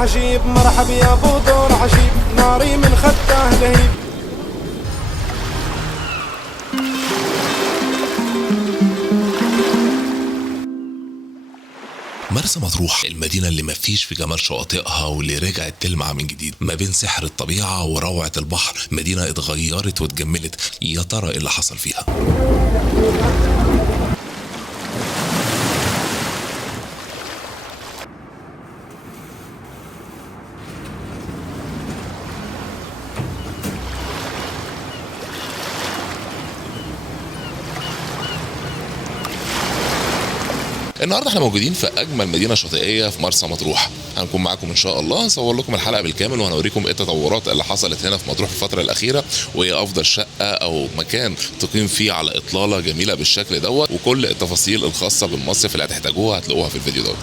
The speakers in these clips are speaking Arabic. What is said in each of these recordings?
عجيب، مرحب يا ابو دور عجيب، ناري من خده لهيب. مرسى مطروح، المدينة اللي مفيش في جمال شواطئها واللي رجعت تلمع من جديد ما بين سحر الطبيعة وروعة البحر. مدينة اتغيرت واتجملت، يا ترى ايه اللي حصل فيها؟ النهارده احنا موجودين في اجمل مدينه شاطئيه في مرسى مطروح. هنكون معاكم ان شاء الله، نصور لكم الحلقه بالكامل وهنوريكم ايه التطورات اللي حصلت هنا في مطروح في الفتره الاخيره، وايه افضل شقه او مكان تقيم فيه على اطلاله جميله بالشكل دوت، وكل التفاصيل الخاصه بالمصيف اللي هتحتاجوها هتلاقوها في الفيديو دوت.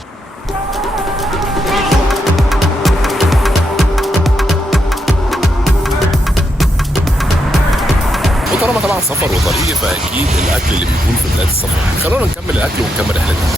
وطالما طبعا سفر وطريق، فاكيد الاكل اللي بيكون في بدايه السفر. خلونا نكمل الاكل ونكمل رحلتنا.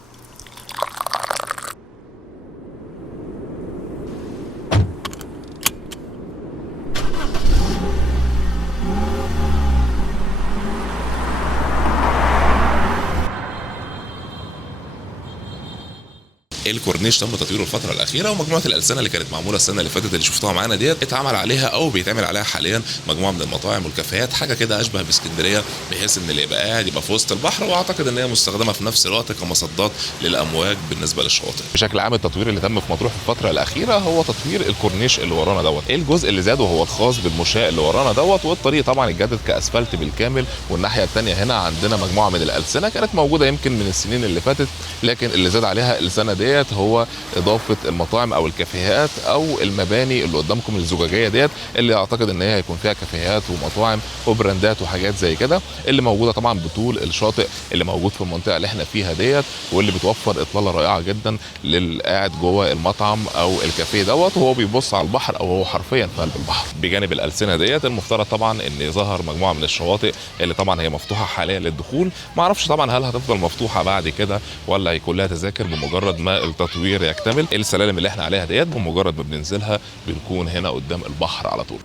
الكورنيش تم تطويره الفتره الاخيره، ومجموعه الالسنه اللي كانت معموله السنه اللي فاتت اللي شفتوها معانا ديت اتعمل عليها او بيتعمل عليها حاليا مجموعه من المطاعم والكافيهات، حاجه كده اشبه باسكندريه، بحيث ان اللي يبقى قاعد يبقى في وسط البحر، واعتقد ان هي مستخدمه في نفس الوقت كمصدات للامواج بالنسبه للشواطئ. بشكل عام التطوير اللي تم في مطروح في الفتره الاخيره هو تطوير الكورنيش اللي ورانا دوت. ايه الجزء اللي زاد وهو الخاص بالمشاة اللي ورانا دوت، والطريق طبعا اتجدد كاسفلت بالكامل، والناحيه الثانيه هنا عندنا مجموعه من الالسنه كانت موجوده يمكن من السنين اللي فاتت، لكن اللي زاد عليها السنه ديت هو اضافه المطاعم او الكافيهات او المباني اللي قدامكم الزجاجيه ديت، اللي اعتقد ان هي هيكون فيها كافيهات ومطاعم وبراندات وحاجات زي كده، اللي موجوده طبعا بطول الشاطئ اللي موجود في المنطقه اللي احنا فيها ديت، واللي بتوفر اطلاله رائعه جدا للقاعد جوه المطعم او الكافيه دوت وهو بيبص على البحر او هو حرفيا في قلب البحر. بجانب الالسنه ديت المفترض طبعا ان ظهر مجموعه من الشواطئ اللي طبعا هي مفتوحه حاليا للدخول، ما اعرفش طبعا هل هتفضل مفتوحه بعد كده ولا هيكون لها تذاكر بمجرد ما التطوير يكتمل. السلالم اللي احنا عليها ديت بمجرد ما بننزلها بنكون هنا قدام البحر على طول.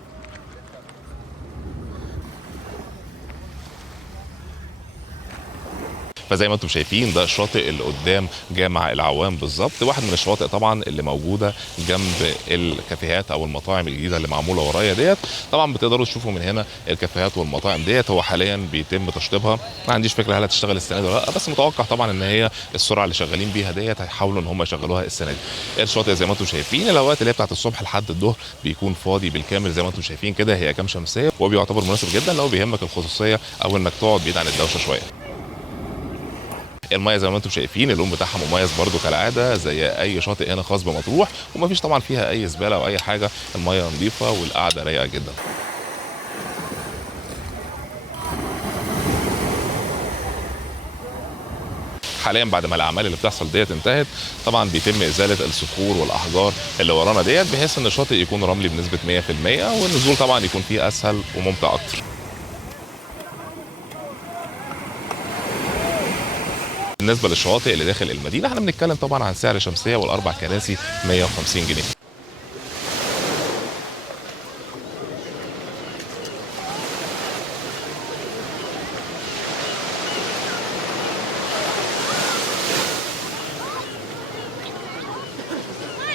فزي ما انتم شايفين ده الشاطئ اللي قدام جامع العوام بالظبط، واحد من الشواطئ طبعا اللي موجوده جنب الكافيهات او المطاعم الجديده اللي معموله ورايا ديت. طبعا بتقدروا تشوفوا من هنا الكافيهات والمطاعم ديت، هو حاليا بيتم تشطيبها، ما عنديش فكره هل هتشتغل السنه دي ولا لا، بس متوقع طبعا ان هي السرعه اللي شغالين بيها ديت هيحاولوا ان هم يشغلوها السنه دي. الشاطئ زي ما انتم شايفين الاوقات اللي هي بتاعت الصبح لحد الظهر بيكون فاضي بالكامل زي ما انتم شايفين كده، هي كام شمسيه، وبيعتبر مناسب جدا لو بيهمك الخصوصيه او انك تقعد بعيد عن الدوشه شويه. الميه زي ما انتم شايفين اللون بتاعها مميز برده كالعاده زي اي شاطئ هنا خاص بمطروح، ومفيش طبعا فيها اي زباله او اي حاجه، الميه نظيفه والقعده رايقه جدا. حاليا بعد ما الاعمال اللي بتحصل ديت انتهت طبعا بيتم ازاله الصخور والاحجار اللي ورانا ديت، بحيث ان الشاطئ يكون رملي بنسبه 100% والنزول طبعا يكون فيه اسهل وممتع اكتر. بالنسبه للشواطئ اللي داخل المدينه احنا بنتكلم طبعا عن سعر شمسيه والاربع كراسي 150 جنيه.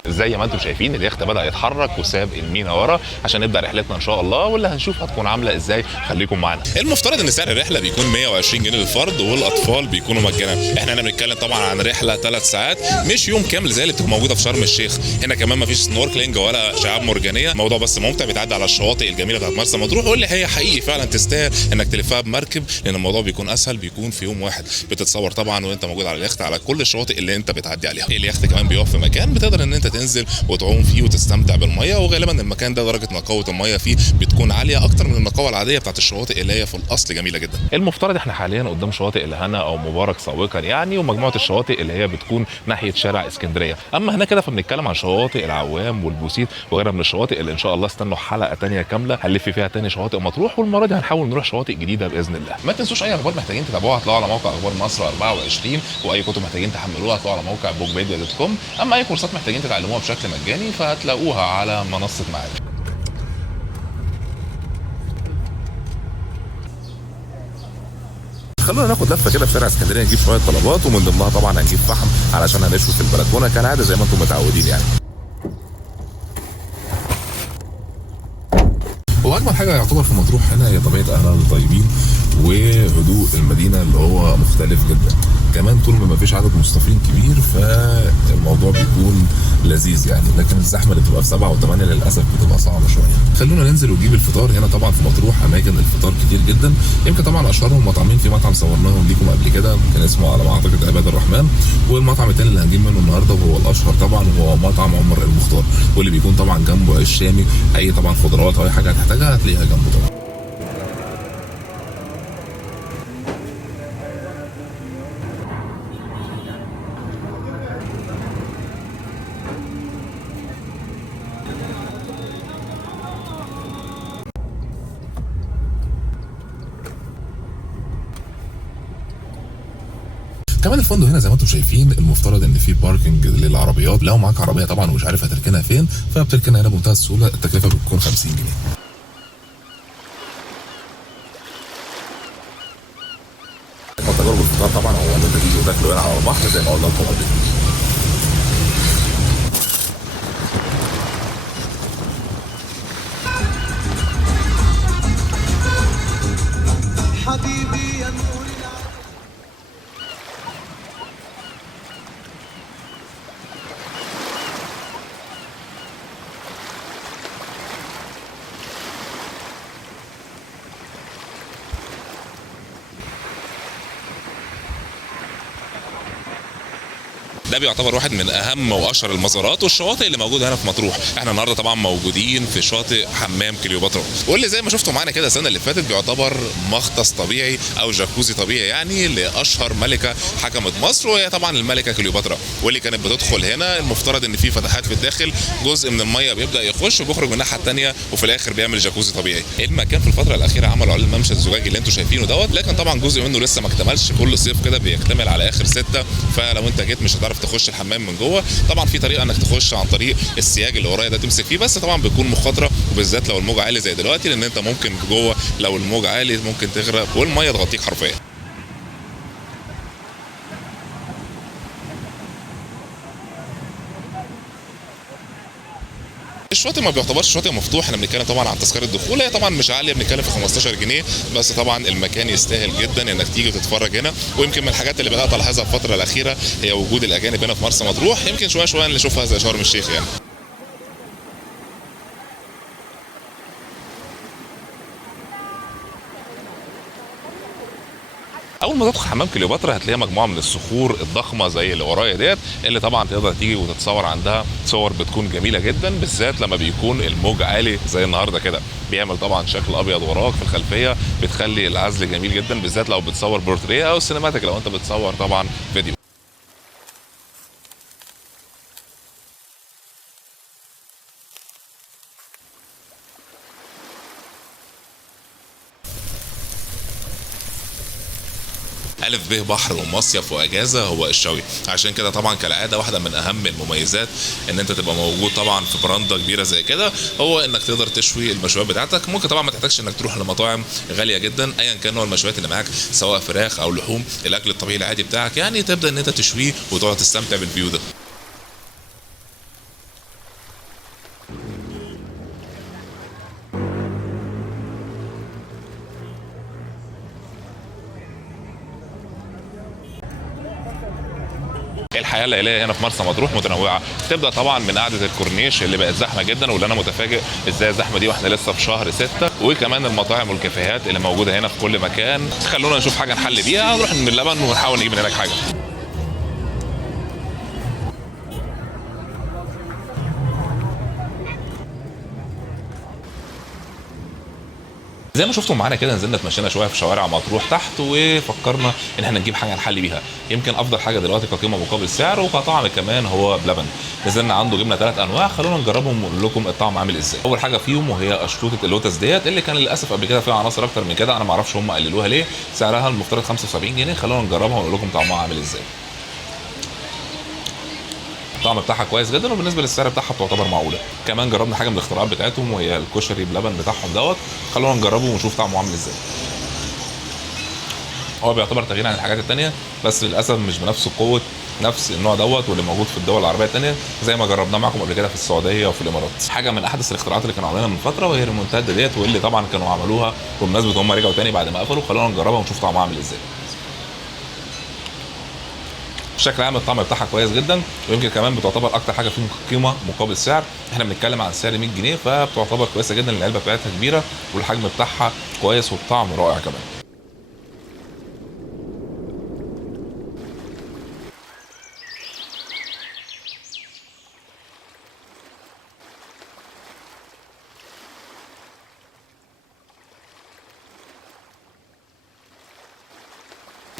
زي ما انتم شايفين اليخت بدا يتحرك وساب المينا ورا عشان نبدا رحلتنا ان شاء الله، واللي هنشوف هتكون عامله ازاي. خليكم معانا. المفترض ان سعر الرحله بيكون 120 جنيه للفرد، والاطفال بيكونوا مجانا. احنا هنا بنتكلم طبعا عن رحله 3 ساعات، مش يوم كامل زي اللي بتبقى موجوده في شرم الشيخ. هنا كمان ما فيش سنوركلينج ولا شعاب مرجانيه، الموضوع بس ممتع، بتعدي على الشواطئ الجميله بتاعت مرسى مطروح، واللي هي حقيقي فعلا تستاهل انك تلفها بمركب، لان الموضوع بيكون اسهل، بيكون في يوم واحد بتتصور طبعا وانت موجود على اليخت على كل الشواطئ اللي انت بتعدي عليها. اليخت كمان بيقف في مكان بتقدر ان انت تنزل وتعوم فيه وتستمتع بالميه، وغالبا المكان ده درجه نقاوه الميه فيه بتكون عاليه اكتر من النقاوه العاديه بتاعت الشواطئ اللي هي في الاصل جميله جدا. المفترض احنا حاليا قدام شواطئ الهنا او مبارك سابقا يعني، ومجموعه الشواطئ اللي هي بتكون ناحيه شارع اسكندريه. اما هنا كده فبنتكلم عن شواطئ العوام والبوسيت وغيرها من الشواطئ اللي ان شاء الله استنوا حلقه ثانيه كامله هنلف فيها ثاني شواطئ مطروح، والمره دي هنحاول نروح شواطئ جديده باذن الله. ما تنسوش اي اخبار محتاجين تتابعوها هتلاقوها على موقع اخبار مصر 24، واي كتب محتاجين تحملوها هتلاقوها على موقع bookpedia.com. اما اي كورسات محتاجين تتعلموها بيقدموها بشكل مجاني، فهتلاقوها على منصه معاد. خلونا ناخد لفه كده في شارع اسكندريه، نجيب شويه طلبات، ومن ضمنها طبعا هنجيب فحم علشان هنشوي في البلكونه كالعاده زي ما انتم متعودين يعني. واجمل حاجه يعتبر في مطروح هنا هي طبيعه اهلها الطيبين وهدوء المدينه اللي هو مختلف جدا. كمان طول ما فيش عدد مصطفين كبير فالموضوع بيكون لذيذ يعني، لكن الزحمه اللي بتبقى في 7 و8 للاسف بتبقى صعبه شويه. خلونا ننزل ونجيب الفطار. هنا طبعا في مطروح اماكن الفطار كتير جدا، يمكن طبعا اشهرهم مطعمين. في مطعم صورناهم ليكم قبل كده كان اسمه على ما اعتقد عباد الرحمن، والمطعم الثاني اللي هنجيب منه النهارده وهو الاشهر طبعا وهو مطعم عمر المختار، واللي بيكون طبعا جنبه الشامي. اي طبعا خضروات او اي حاجه هتحتاجها هتلاقيها جنبه طبعا. كمان الفندق هنا زي ما انتم شايفين المفترض ان في باركنج للعربيات، لو معاك عربيه طبعا ومش عارف هتركنها فين فبتركنها هنا بمنتهى السهوله. التكلفه بتكون 50 جنيه. تجربه الفطار طبعا هو ان انت تيجي وتاكله هنا على البحر زي ما قلنا لكم قبل كده. حبيبي يا نور ده بيعتبر واحد من اهم واشهر المزارات والشواطئ اللي موجوده هنا في مطروح. احنا النهارده طبعا موجودين في شاطئ حمام كليوباترا، واللي زي ما شفتوا معانا كده السنه اللي فاتت بيعتبر مغطس طبيعي او جاكوزي طبيعي يعني لاشهر ملكه حكمت مصر، وهي طبعا الملكه كليوباترا. واللي كانت بتدخل هنا المفترض ان في فتحات في الداخل، جزء من الميه بيبدا يخش وبيخرج من الناحيه الثانيه، وفي الاخر بيعمل جاكوزي طبيعي. المكان في الفتره الاخيره عملوا عليه الممشى الزجاجي اللي انتم شايفينه دوت، لكن طبعا جزء منه لسه ما اكتملش. كل صيف كده بيكتمل على اخر 6، فلو انت جيت مش هتعرف تخش الحمام من جوه. طبعا في طريقه انك تخش عن طريق السياج اللي ورايا ده تمسك فيه، بس طبعا بيكون مخاطره، وبالذات لو الموج عالي زي دلوقتي، لان انت ممكن جوه لو الموج عالي ممكن تغرق والميه تغطيك حرفيا. الشاطئ ما بيعتبرش شاطئ مفتوح، احنا بنتكلم طبعا عن تذكره الدخول، هي طبعا مش عاليه، بنتكلم في 15 جنيه بس. طبعا المكان يستاهل جدا انك تيجي وتتفرج هنا. ويمكن من الحاجات اللي بدات الاحظها الفتره الاخيره هي وجود الاجانب هنا في مرسى مطروح، يمكن شويه شويه نشوفها زي شرم الشيخ يعني. اول ما تدخل حمام كليوباترا هتلاقي مجموعه من الصخور الضخمه زي اللي ورايا ديت، اللي طبعا تقدر تيجي وتتصور عندها صور بتكون جميله جدا، بالذات لما بيكون الموج عالي زي النهارده كده. بيعمل طبعا شكل ابيض وراك في الخلفيه، بتخلي العزل جميل جدا، بالذات لو بتصور بورتريه او سينماتيك لو انت بتصور طبعا فيديو. ألف ب بحر ومصيف وأجازة هو الشوي. عشان كده طبعا كالعادة واحدة من أهم المميزات إن أنت تبقى موجود طبعا في برندة كبيرة زي كده، هو إنك تقدر تشوي المشويات بتاعتك. ممكن طبعا ما تحتاجش إنك تروح لمطاعم غالية جدا أيا كان نوع المشويات اللي معاك، سواء فراخ أو لحوم، الأكل الطبيعي العادي بتاعك يعني، تبدأ إن أنت تشويه وتقعد تستمتع بالفيو ده. الحياه الليليه هنا في مرسى مطروح متنوعه، تبدا طبعا من قعده الكورنيش اللي بقت زحمه جدا، واللي انا متفاجئ ازاي الزحمه دي واحنا لسه في شهر 6، وكمان المطاعم والكافيهات اللي موجوده هنا في كل مكان. خلونا نشوف حاجه نحل بيها، نروح من اللبن ونحاول نجيب من هناك حاجه. زي ما شفتوا معانا كده نزلنا اتمشينا شويه في شوارع مطروح تحت، وفكرنا ان احنا نجيب حاجه نحلي بيها. يمكن افضل حاجه دلوقتي كقيمه مقابل سعر وكطعم كمان هو بلبن. نزلنا عنده جبنا 3 انواع، خلونا نجربهم ونقول لكم الطعم عامل ازاي. اول حاجه فيهم وهي اشطوطه اللوتس ديت، اللي كان للاسف قبل كده فيها عناصر اكتر من كده، انا ما اعرفش هم قللوها ليه. سعرها المفترض 75 جنيه. خلونا نجربها ونقول لكم طعمها عامل ازاي. الطعم بتاعها كويس جدا، وبالنسبه للسعر بتاعها بتعتبر معقوله. كمان جربنا حاجه من الاختراعات بتاعتهم وهي الكشري بلبن بتاعهم دوت. خلونا نجربه ونشوف طعمه عامل ازاي. هو بيعتبر تغيير عن الحاجات التانية، بس للاسف مش بنفس قوه نفس النوع دوت واللي موجود في الدول العربيه التانية زي ما جربناه معاكم قبل كده في السعوديه وفي الامارات. حاجه من احدث الاختراعات اللي كانوا عاملينها من فتره وهي المنتدى ديت، واللي طبعا كانوا عملوها بمناسبه هم رجعوا تاني بعد ما قفلوا. خلونا نجربها ونشوف طعمها عامل ازاي. بشكل عام الطعم بتاعها كويس جدا، ويمكن كمان بتعتبر اكتر حاجه فيه قيمه مقابل سعر. احنا بنتكلم عن سعر 100 جنيه، فبتعتبر كويسه جدا. العلبه بتاعتها كبيره والحجم بتاعها كويس والطعم رائع كمان.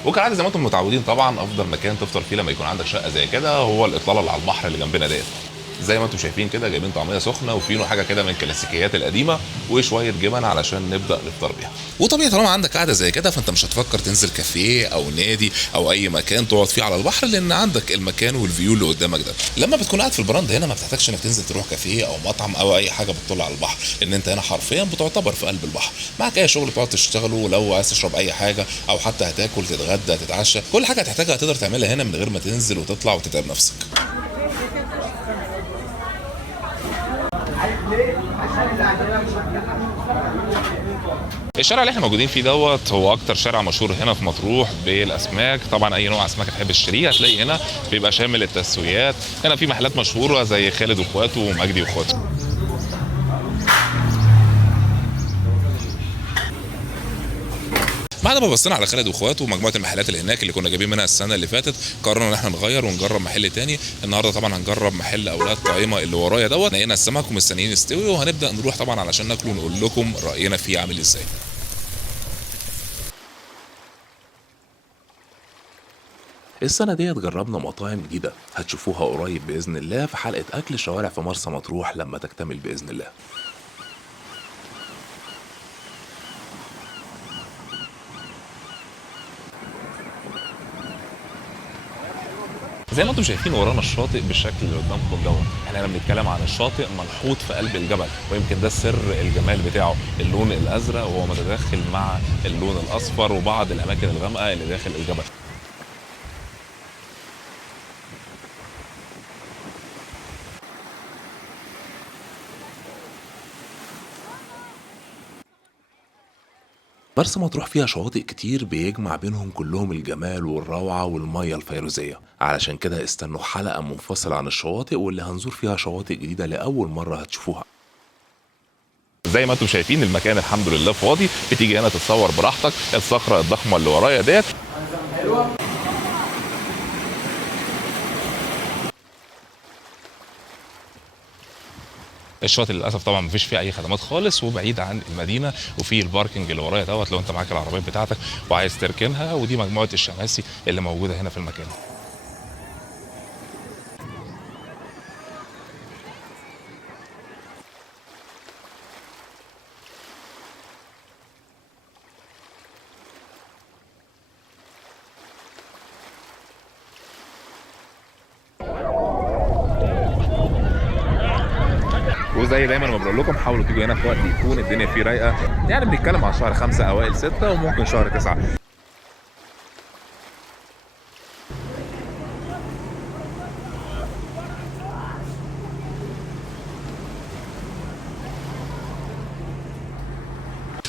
وكعادة زي ما انتم متعودين طبعا افضل مكان تفطر فيه لما يكون عندك شقه زي كده هو الاطلاله اللي على البحر اللي جنبنا ديت. زي ما انتم شايفين كده جايبين طعميه سخنه وفينو حاجه كده من الكلاسيكيات القديمه وشويه جبن علشان نبدا نفطر بيها. وطبيعي طالما عندك قاعده زي كده فانت مش هتفكر تنزل كافيه او نادي او اي مكان تقعد فيه على البحر، لان عندك المكان والفيو اللي قدامك ده. لما بتكون قاعد في البراند هنا ما بتحتاجش انك تنزل تروح كافيه او مطعم او اي حاجه بتطل على البحر، لان انت هنا حرفيا بتعتبر في قلب البحر. معاك اي شغل تقعد تشتغله، لو عايز تشرب اي حاجه او حتى هتاكل تتغدى تتعشى، كل حاجه هتحتاجها تقدر تعملها هنا من غير ما تنزل وتطلع وتتعب نفسك. الشارع اللي احنا موجودين فيه دوت هو اكتر شارع مشهور هنا في مطروح بالاسماك. طبعا اي نوع اسماك تحب تشتريه هتلاقي هنا، بيبقى شامل التسويات. هنا في محلات مشهوره زي خالد واخواته ومجدي واخواته. بعد ما بصينا على خالد واخواته ومجموعه المحلات اللي هناك اللي كنا جايبين منها السنه اللي فاتت، قررنا ان احنا نغير ونجرب محل تاني. النهارده طبعا هنجرب محل اولاد طعيمه اللي ورايا دوت. نقينا السمك ومستنيين يستوي وهنبدا نروح طبعا علشان ناكله ونقول لكم راينا فيه عامل ازاي. السنة ديت جربنا مطاعم جديدة هتشوفوها قريب بإذن الله في حلقة أكل الشوارع في مرسى مطروح لما تكتمل بإذن الله. زي ما انتم شايفين ورانا الشاطئ بالشكل اللي قدامكم دوت. احنا بنتكلم عن الشاطئ منحوت في قلب الجبل، ويمكن ده سر الجمال بتاعه، اللون الازرق وهو متداخل مع اللون الاصفر وبعض الاماكن الغامقه اللي داخل الجبل. مرسى مطروح فيها شواطئ كتير بيجمع بينهم كلهم الجمال والروعة والمية الفيروزية، علشان كده استنوا حلقة منفصلة عن الشواطئ واللي هنزور فيها شواطئ جديدة لأول مرة هتشوفوها. زي ما انتم شايفين المكان الحمد لله فاضي، بتيجي هنا تتصور براحتك. الصخرة الضخمة اللي ورايا ديت الشاطئ للاسف طبعا مفيش فيه اي خدمات خالص وبعيد عن المدينه، وفي الباركنج اللي ورايا دوت لو انت معاك العربيه بتاعتك وعايز تركنها، ودي مجموعه الشماسي اللي موجوده هنا في المكان. وزي دايما ما بقول لكم حاولوا تيجوا هنا في وقت يكون الدنيا فيه رايقه، يعني بنتكلم عن شهر 5 اوائل 6 وممكن شهر 9.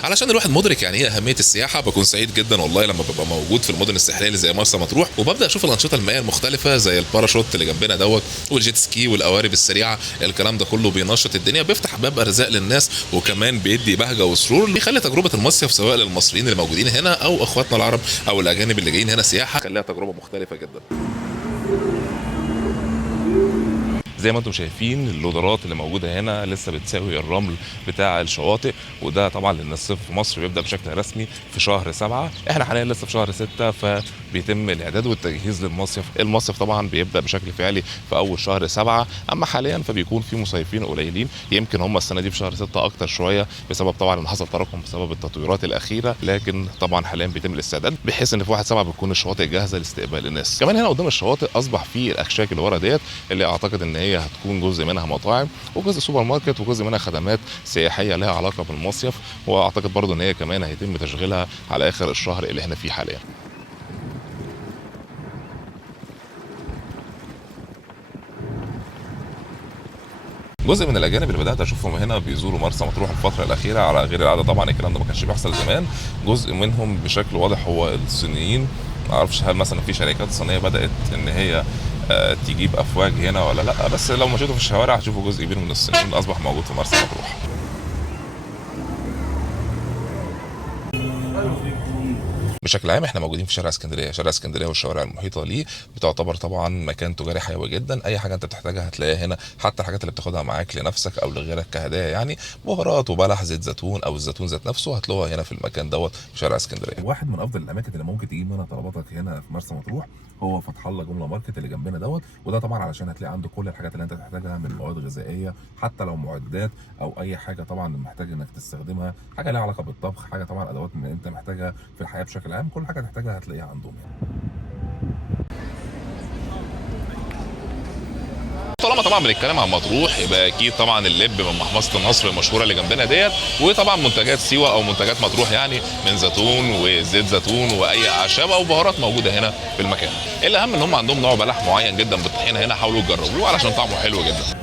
علشان الواحد مدرك يعني ايه اهميه السياحه، بكون سعيد جدا والله لما ببقى موجود في المدن الساحليه اللي زي مرسى مطروح، وببدا اشوف الانشطه المائيه المختلفه زي الباراشوت اللي جنبنا دوت والجيت سكي والقوارب السريعه. الكلام ده كله بينشط الدنيا، بيفتح باب ارزاق للناس، وكمان بيدي بهجه وسرور، بيخلي تجربه المصيف سواء للمصريين اللي موجودين هنا او اخواتنا العرب او الاجانب اللي جايين هنا سياحه خليها تجربه مختلفه جدا. زي ما انتم شايفين اللودرات اللي موجوده هنا لسه بتساوي الرمل بتاع الشواطئ، وده طبعا لان الصيف في مصر بيبدا بشكل رسمي في شهر 7. احنا حاليا لسه في شهر 6، فبيتم الاعداد والتجهيز للمصيف. المصيف طبعا بيبدا بشكل فعلي في اول شهر 7، اما حاليا فبيكون في مصيفين قليلين، يمكن هم السنه دي في شهر 6 اكتر شويه بسبب طبعا ان حصل تراكم بسبب التطويرات الاخيره، لكن طبعا حاليا بيتم الاستعداد بحيث ان في 1/7 بتكون الشواطئ جاهزه لاستقبال الناس. كمان هنا قدام الشواطئ اصبح في الاكشاك اللي ورا ديت، اللي اعتقد ان هي هتكون جزء منها مطاعم وجزء سوبر ماركت وجزء منها خدمات سياحيه لها علاقه بالمصيف، واعتقد برضو ان هي كمان هيتم تشغيلها على اخر الشهر اللي احنا فيه حاليا. جزء من الاجانب اللي بدات اشوفهم هنا بيزوروا مرسى مطروح الفتره الاخيره على غير العاده، طبعا الكلام ده ما كانش بيحصل زمان. جزء منهم بشكل واضح هو الصينيين، ما اعرفش هل مثلا في شركات صينيه بدات ان هي تجيب افواج هنا ولا لا، بس لو مشيتوا في الشوارع هتشوفوا جزء كبير من الصينيين اصبح موجود في مرسى مطروح. بشكل عام احنا موجودين في شارع اسكندريه. شارع اسكندريه والشوارع المحيطه ليه بتعتبر طبعا مكان تجاري حيوي جدا، اي حاجه انت بتحتاجها هتلاقيها هنا، حتى الحاجات اللي بتاخدها معاك لنفسك او لغيرك كهدايا، يعني بهارات وبلح زيت زيتون او الزيتون ذات نفسه هتلاقوها هنا في المكان دوت في شارع اسكندريه. واحد من افضل الاماكن اللي ممكن تجيب منها طلباتك هنا في مرسى مطروح هو فتح الله جمله ماركت اللي جنبنا دوت، وده طبعا علشان هتلاقي عنده كل الحاجات اللي انت تحتاجها من مواد غذائيه، حتى لو معدات او اي حاجه طبعا محتاج انك تستخدمها، حاجه لها علاقه بالطبخ، حاجه طبعا ادوات من انت محتاجها في الحياه بشكل عام، كل حاجه تحتاجها هتلاقيها عندهم يعني. طالما بنتكلم عن مطروح يبقى اكيد طبعا اللب من محفظه النصر المشهوره اللي جنبنا ديت، وطبعا منتجات سيوه او منتجات مطروح يعني من زيتون وزيت زيتون واي اعشاب او بهارات موجوده هنا في المكان. الاهم ان هم عندهم نوع بلح معين جدا بالطحينه هنا، حاولوا تجربوه علشان طعمه حلو جدا.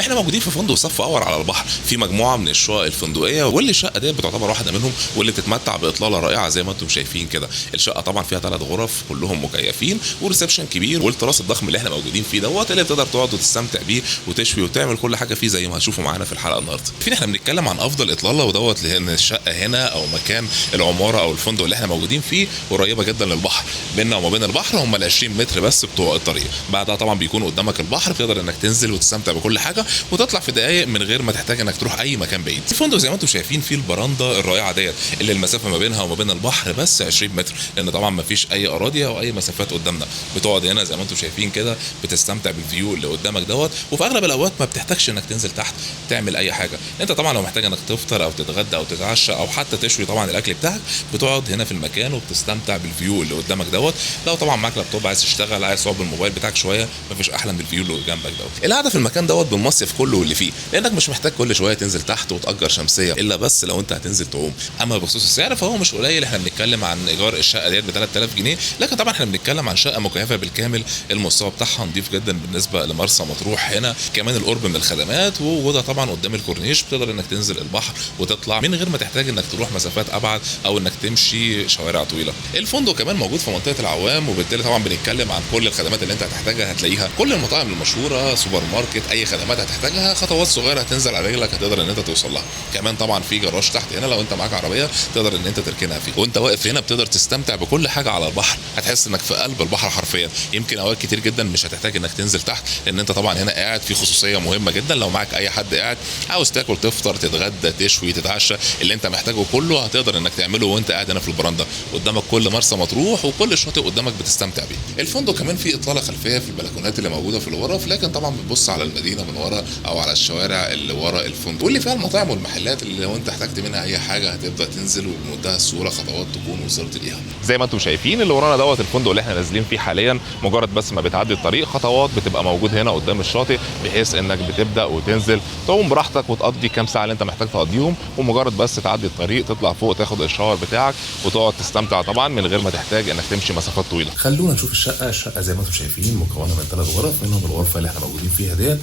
احنا موجودين في فندق صف اول على البحر، في مجموعه من الشقق الفندقيه، واللي الشقه ديت بتعتبر واحده منهم واللي بتتمتع باطلاله رائعه زي ما انتم شايفين كده. الشقه طبعا فيها 3 غرف كلهم مكيفين وريسبشن كبير، والتراس الضخم اللي احنا موجودين فيه دوت اللي تقدر تقعد وتستمتع بيه وتشوي وتعمل كل حاجه فيه زي ما هتشوفوا معانا في الحلقه النهارده. فين احنا بنتكلم عن افضل اطلاله ودوت لان الشقه هنا او مكان العماره او الفندق اللي احنا موجودين فيه قريبه جدا للبحر، بيننا وما بين البحر هم ال 20 متر بس بتوع الطريق، بعدها طبعا بيكون قدامك البحر تقدر انك تنزل وتستمتع بكل حاجه وتطلع في دقائق من غير ما تحتاج انك تروح اي مكان بعيد. الفندق زي ما انتم شايفين فيه البراندا الرائعه ديت اللي المسافه ما بينها وما بين البحر بس 20 متر، لان طبعا ما فيش اي اراضي او اي مسافات قدامنا. بتقعد هنا زي ما انتم شايفين كده بتستمتع بالفيو اللي قدامك دوت، وفي اغلب الاوقات ما بتحتاجش انك تنزل تحت تعمل اي حاجه. انت طبعا لو محتاج انك تفطر او تتغدى او تتعشى او حتى تشوي طبعا الاكل بتاعك بتقعد هنا في المكان وبتستمتع بالفيو اللي قدامك دوت. لو طبعا معاك لابتوب عايز تشتغل عايز تقعد بالموبايل بتاعك شويه مفيش احلى من الفيو اللي جنبك دوت. القعده في المكان دوت بالمصيف كله واللي فيه، لانك مش محتاج كل شويه تنزل تحت وتأجر شمسيه الا بس لو انت هتنزل تعوم. اما بخصوص السعر فهو مش قليل، احنا بنتكلم عن ايجار الشقه ديت ب 3000 جنيه، لكن طبعا احنا بنتكلم عن شقه مكيفه بالكامل، المستوى بتاعها نضيف جدا بالنسبه لمرسى مطروح هنا، كمان القرب من الخدمات ووجودها طبعا قدام الكورنيش بتقدر انك تنزل البحر وتطلع من غير ما تحتاج انك تروح مسافات ابعد او انك تمشي شوارع طويله. الفندق كمان موجود في منطقه العوام، وبالتالي طبعا بنتكلم عن كل الخدمات اللي انت هتحتاجها هتلاقيها، كل المطاعم المشهوره، سوبر ماركت، اي خدمات هتحتاجها خطوات صغيره هتنزل على رجلك هتقدر ان انت توصل لها. كمان طبعا في جراج تحت هنا لو انت معاك عربيه تقدر ان انت تركنها فيه، وانت واقف هنا بتقدر تستمتع بكل حاجه على البحر، هتحس انك في قلب البحر حرفيا. يمكن اوقات كتير جدا مش هتحتاج انك تنزل تحت لان انت طبعا هنا قاعد في خصوصيه مهمه جدا، لو معاك اي حد قاعد عاوز تاكل تفطر تتغدى تشوي تتعشى اللي انت محتاجه كله هتقدر انك تعمله وانت قاعد هنا في البراندا قدامك كل مرسى مطروح وكل الشاطئ قدامك بتستمتع بيه. الفندق كمان فيه اطلاله خلفيه في البلكونات اللي موجوده في الغرف، لكن طبعا بتبص على المدينه من ورا او على الشوارع اللي ورا الفندق واللي فيها المطاعم والمحلات اللي لو انت احتجت منها اي حاجه هتبدا تنزل وبمنتهى السهوله خطوات تكون وصلت ليها. زي ما انتم شايفين اللي ورانا دوت الفندق اللي احنا نازلين فيه حاليا، مجرد بس ما بتعدي الطريق خطوات بتبقى موجود هنا قدام الشاطئ بحيث انك بتبدا وتنزل تعوم براحتك وتقضي كام ساعه اللي انت محتاج تقضيهم، ومجرد بس تعدي الطريق تطلع فوق تاخد الشاور بتاعك وتقعد تستمتع طبعا من غير ما تحتاج انك تمشي مسافات طويله. خلونا نشوف الشقه. الشقه زي ما انتم شايفين مكونه من 3 غرف، منهم الغرفه اللي احنا موجودين فيها ديت.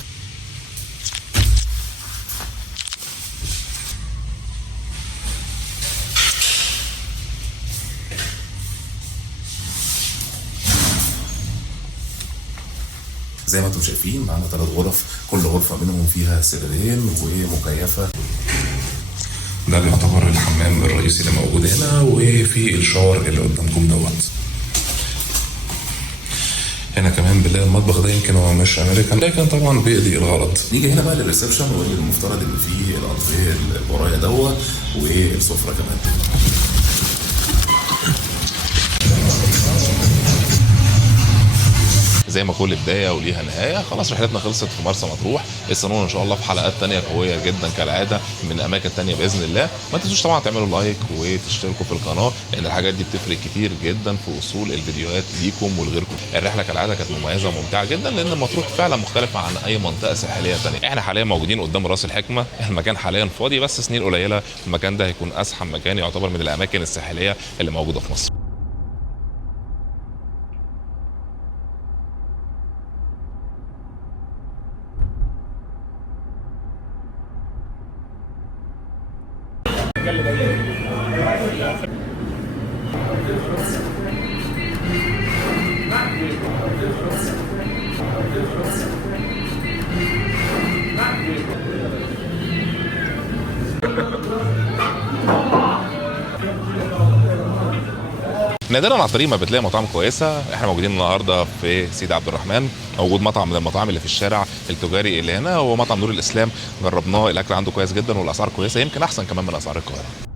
زي ما انتم شايفين معانا 3 غرف، كل غرفه منهم فيها سريرين ومكيفه. ده بيعتبر الحمام الرئيسي اللي موجود هنا، وفي الشاور اللي قدامكم دوت. هنا كمان بنلاقي المطبخ ده يمكن هو مش امريكان لكن طبعا بيقضي الغرض. نيجي هنا بقى للريسبشن، واللي المفترض ان فيه الانتريه اللي ورايا دوت والسفره كمان. زي ما كل بدايه وليها نهايه، خلاص رحلتنا خلصت في مرسى مطروح. استنونا ان شاء الله في حلقات تانية قويه جدا كالعاده من اماكن تانية باذن الله. ما تنسوش طبعا تعملوا لايك وتشتركوا في القناه، لان الحاجات دي بتفرق كتير جدا في وصول الفيديوهات ليكم ولغيركم. الرحله كالعاده كانت مميزه وممتعه جدا، لان مطروح فعلا مختلفه عن اي منطقه ساحليه تانية. احنا حاليا موجودين قدام راس الحكمه، المكان حاليا فاضي، بس سنين قليله المكان ده هيكون ازحم مكان يعتبر من الاماكن الساحليه اللي موجوده في مصر. نادرا على الطريق ما بتلاقي مطاعم كويسه. احنا موجودين النهارده في سيدي عبد الرحمن، موجود مطعم من المطاعم اللي في الشارع التجاري اللي هنا، هو مطعم نور الاسلام. جربناه، الاكل عنده كويس جدا والاسعار كويسه، يمكن احسن كمان من اسعار القاهره.